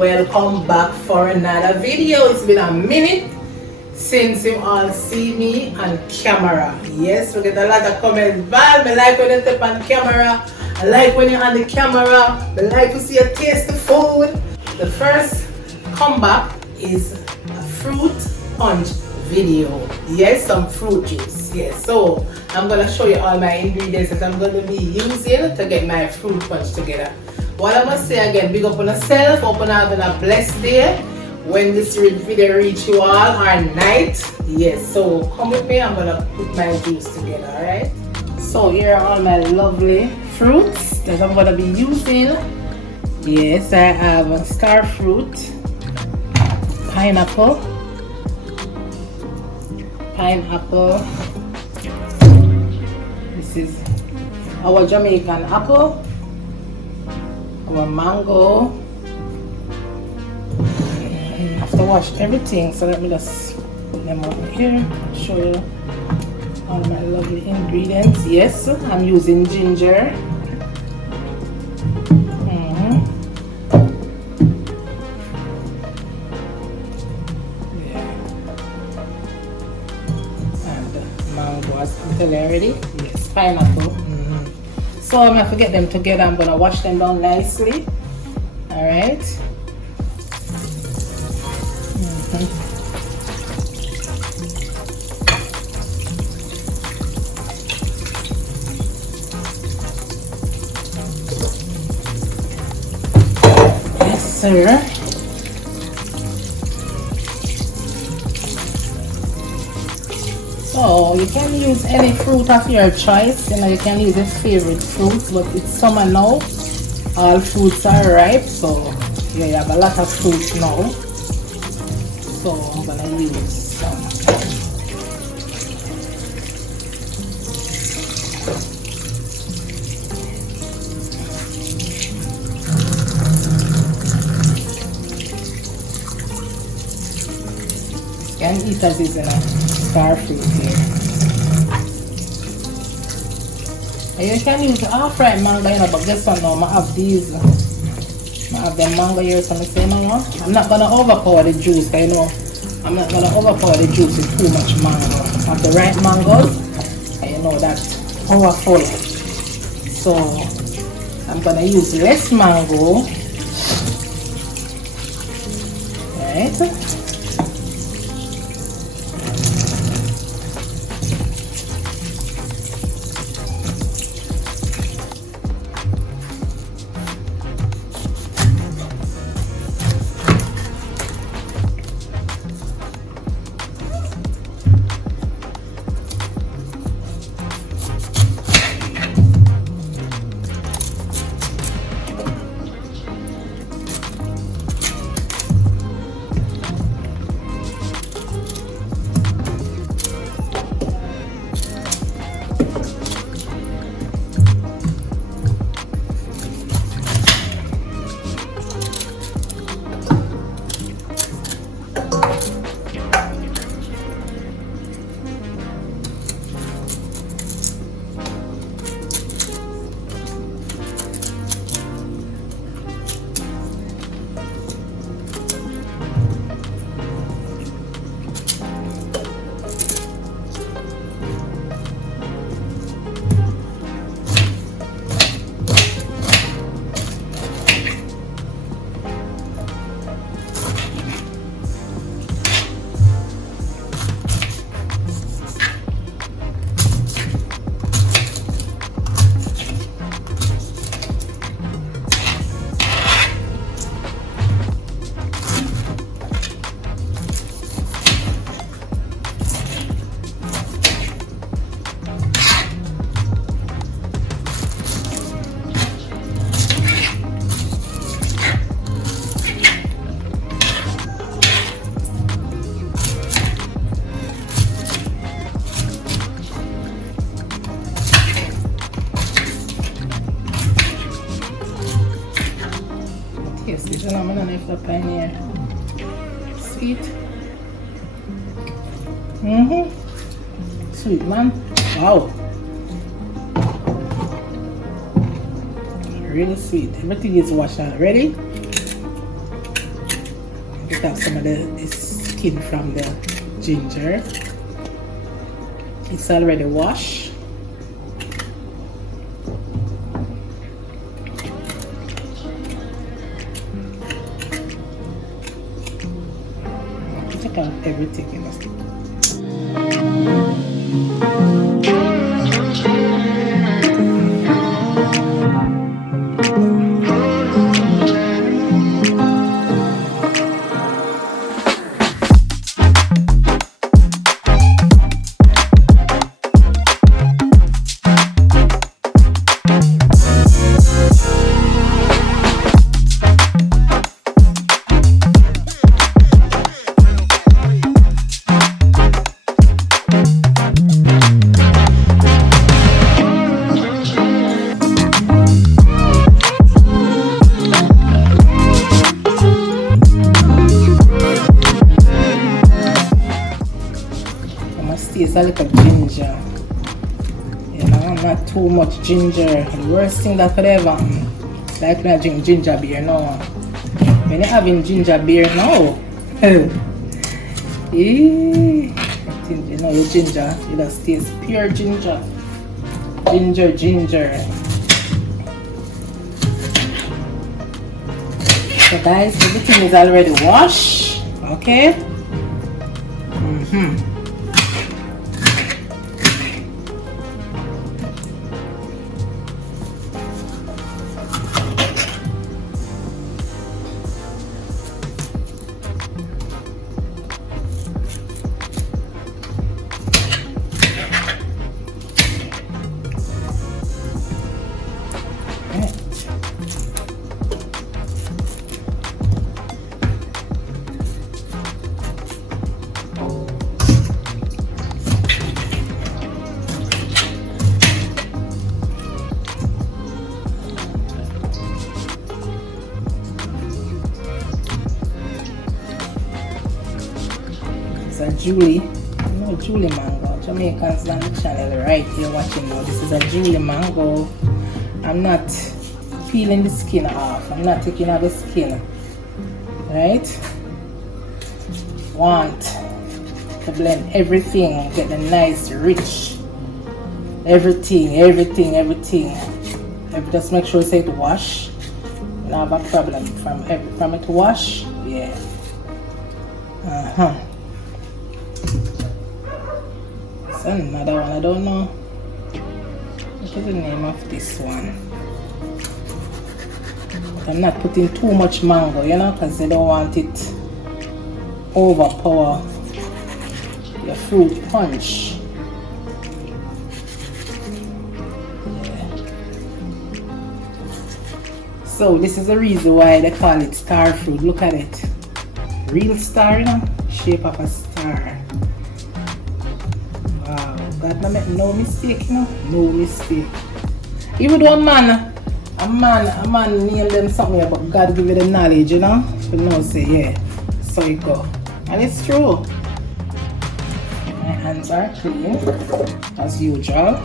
welcome back for another video. It's been a minute since you all see me on camera. Yes, we get a lot of comments. Val, I like when you step on camera. I like when you're on the camera. I like to see you taste the food. The first comeback is a fruit punch video. Yes, some fruit juice. Yes, so I'm gonna show you all my ingredients that I'm gonna be using to get my fruit punch together. What I must say again, big up on yourself, hope on having a blessed day when this video reach you all or night. Yes, so come with me, I'm gonna put my juice together, alright? So here are all my lovely fruits that I'm gonna be using. Yes, I have star fruit, pineapple, this is our Jamaican apple, our mango. I have to wash everything, so let me just put them over here, show you all my lovely ingredients. Yes, I'm using ginger. Already. Yes, pineapple. So I'm gonna get them together. I'm gonna wash them down nicely. All right. Yes, sir. So you can use any fruit of your choice, you can use your favorite fruits, but it's summer now, all fruits are ripe, so yeah, you have a lot of fruits now. So I'm gonna use some. You can eat as is star fruit here. And you can use half-ripe mango, but guess what now? I have these. I have the mango here, so I'm saying, I'm not gonna overpower the juice, because I'm not gonna overpower the juice with too much mango. I have the right mangoes, and that's powerful. So I'm gonna use less mango. Right? Pioneer. Sweet. Sweet, man. Wow. Really sweet. Everything is washed out. Ready? take off some of the skin from the ginger. It's already washed. Take out everything in this. Taste a little ginger. You know, not too much ginger. The worst thing that could ever happen. Like when I drink ginger beer now. When you're having ginger beer now, you know your ginger, you just taste pure ginger. Ginger. So guys, everything is already washed. Okay? A Julie, you know Julie mango. Jamaicans on the channel right here watching now. This is a Julie mango. I'm not peeling the skin off. I'm not taking out the skin. Right? Want to blend everything, get the nice rich everything. Just make sure it's to wash. You don't have a problem from it to wash. Yeah. So another one, I don't know what is the name of this one. But I'm not putting too much mango, you know, because I don't want it overpower your fruit punch. Yeah. So this is the reason why they call it star fruit. Look at it, real star, you know, shape of a star. Wow, that not make no mistake, you know, no mistake. Even though a man name them something, but God give you the knowledge, you know, to know say yeah, so it go, and it's true. My hands are clean as usual.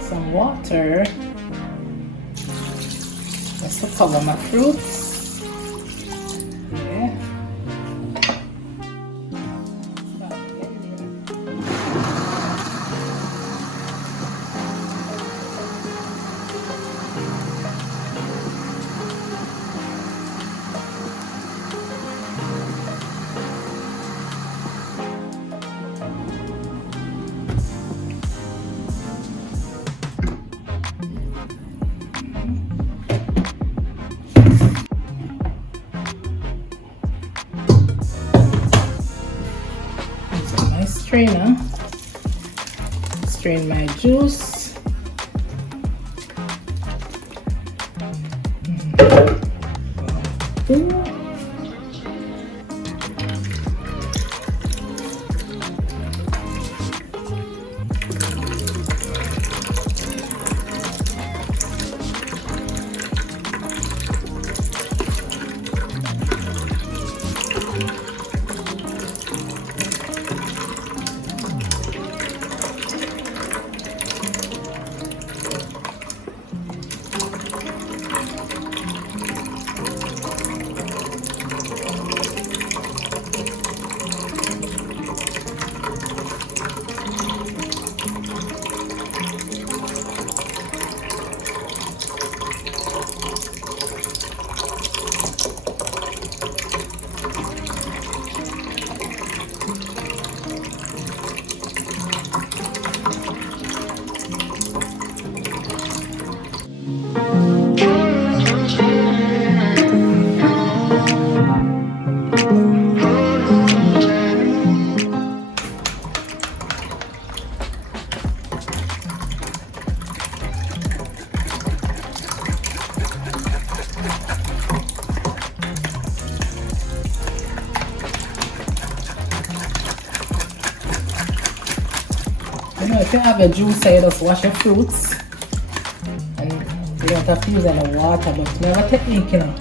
Some water just to cover my fruits. Yeah. Strainer, strain my juice. you have your juicer, you just wash your fruits. And you don't have to use any water, but we have a technique, you know.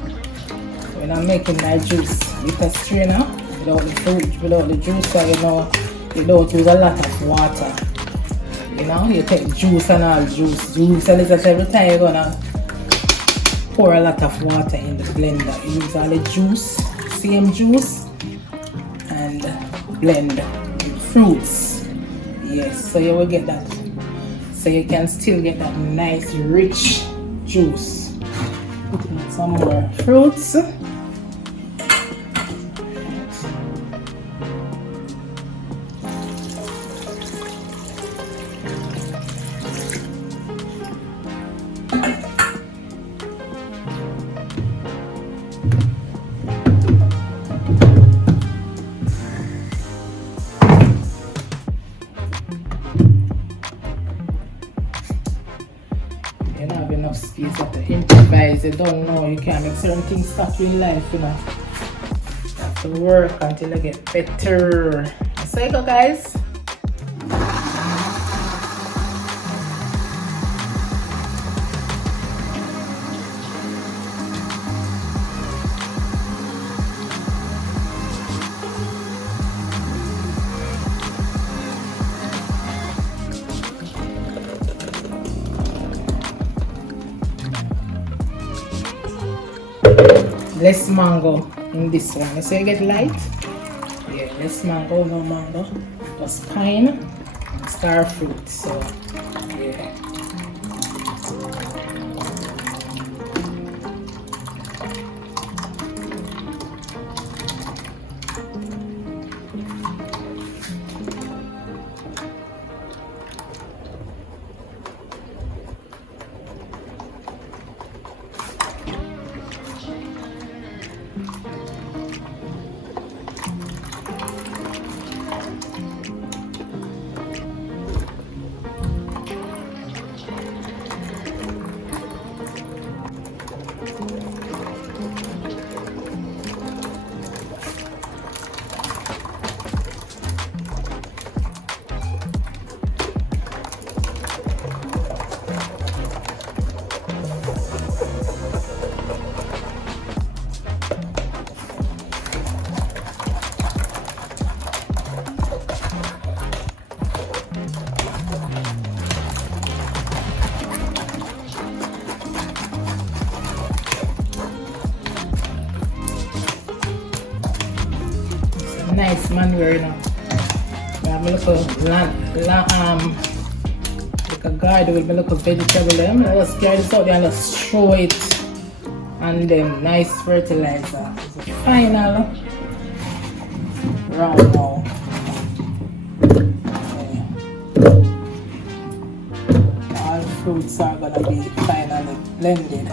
When I'm making my juice with a strainer, without the fruit, without the juicer, you know, you don't use a lot of water. You know, you take juice and all juice. Juice and it's every time you're gonna pour a lot of water in the blender. You use all the juice, same juice, and blend fruits. Yes, so you will get that. So you can still get that nice rich juice. Put in some more fruits. You don't have enough space, you have to improvise. You don't know, you can't make certain things start in life, you know. You have to work until you get better. So you go, guys. Less mango in this one. So you get light? Yeah, less mango, no mango. Just pine, star fruit. So, yeah. Nice manure now. I have a little like a garden with a little vegetable them. I just carry this out there and just throw it and then nice fertilizer. It's a final round now. All fruits are gonna be finally blended.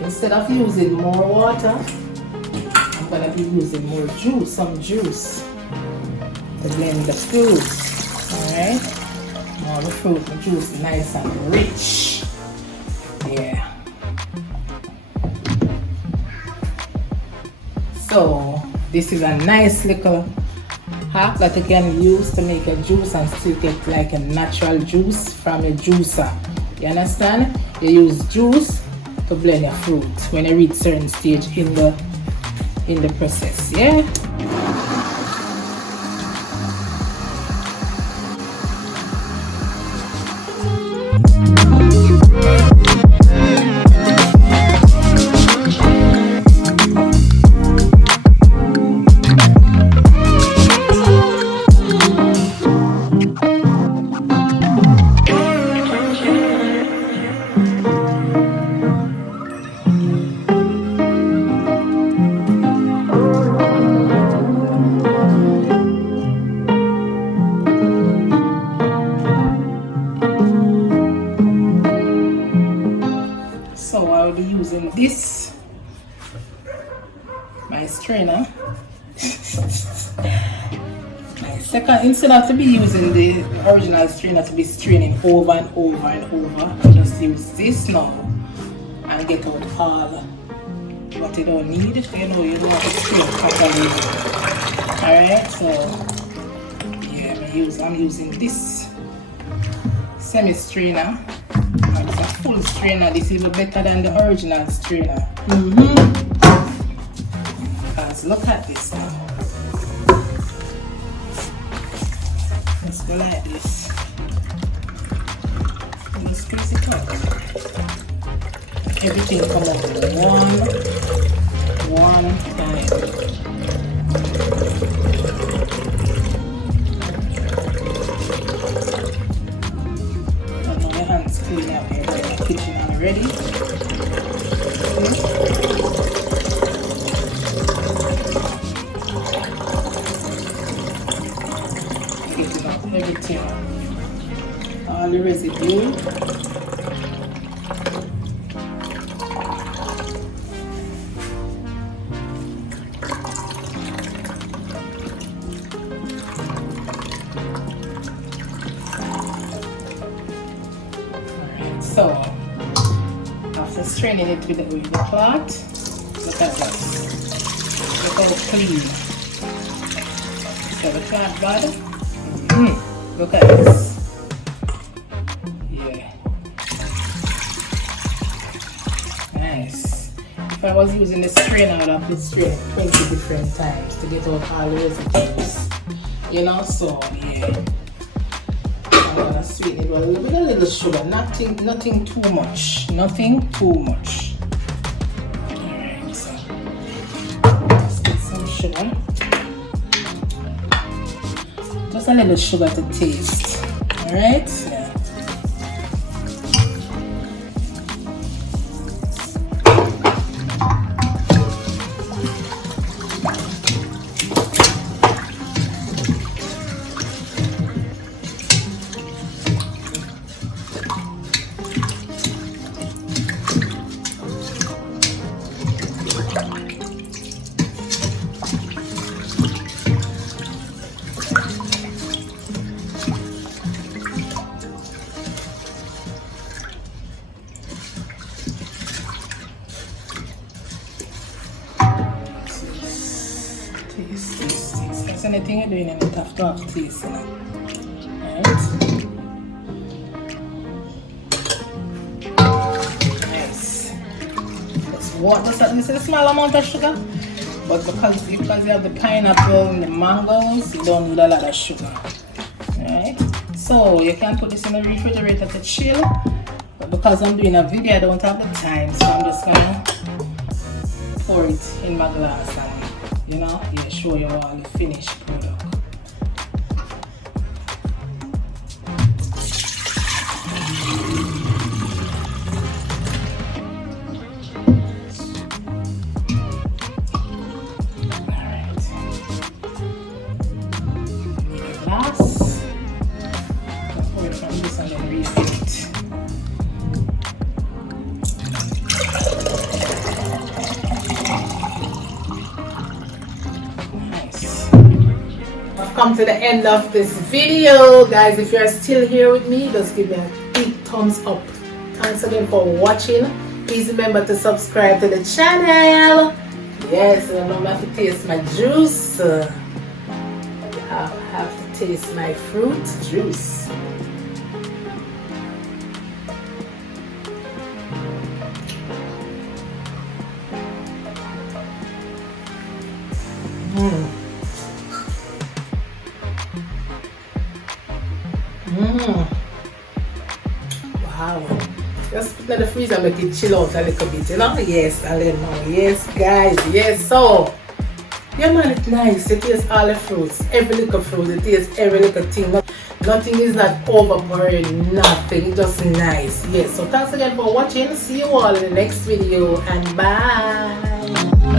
Instead of using more water, I'm going to be using more juice, some juice to blend the fruits. Alright? Now the fruit and juice is nice and rich. Yeah. So this is a nice little hack that you can use to make a juice and still get like a natural juice from a juicer. You understand? You use juice to blend your fruit when you reach certain stage in the process. Yeah. So I'll be using this, my strainer. My second, instead of to be using the original strainer to be straining over and over and over, I'll just use this now and get out all what you don't need. You know, you don't have to strain properly. Alright, so yeah, I'm using this semi-strainer. And it's a full strainer. This is even better than the original strainer. Because look at this now. Let's go like this. Let's squeeze it out. Everything come out one time. I know my hands clean out here in the kitchen already. Getting out everything. All the residue. So, after straining it with the cloth, look at that. Look how clean. So the cloth bad. Look at this. Yeah. Nice. If I was using the strainer, I would have to strain it 20 different times to get out all the residues. You know, so yeah. Sweeten it with a little sugar, nothing too much. Nothing too much. Alright, so let's get some sugar. Just a little sugar to taste. Alright? Yeah. Taste. Anything you're doing, you have to have taste, you know. Right? Nice. This is a small amount of sugar, but because you have the pineapple and the mangoes, you don't need a lot of sugar. Right? So you can put this in the refrigerator to chill, but because I'm doing a video, I don't have the time, so I'm just gonna pour it in my glass and, you know, show you all the finished product. Alright. Need a glass. Pour it from this and then refill it. Come to the end of this video, guys. If you're still here with me, just give me a big thumbs up. Thanks again for watching. Please remember to subscribe to the channel. Yes, I have to taste my juice. I have to taste my fruit juice. Wow. Just put it in the freezer and make it chill out a little bit, you know? Yes, a little more. Yes, guys. Yes, so yeah, man, it's nice. It tastes all the fruits, every little fruit. It tastes every little thing. Nothing is not overpowering, nothing. It's just nice. Yes, so thanks again for watching. See you all in the next video and bye.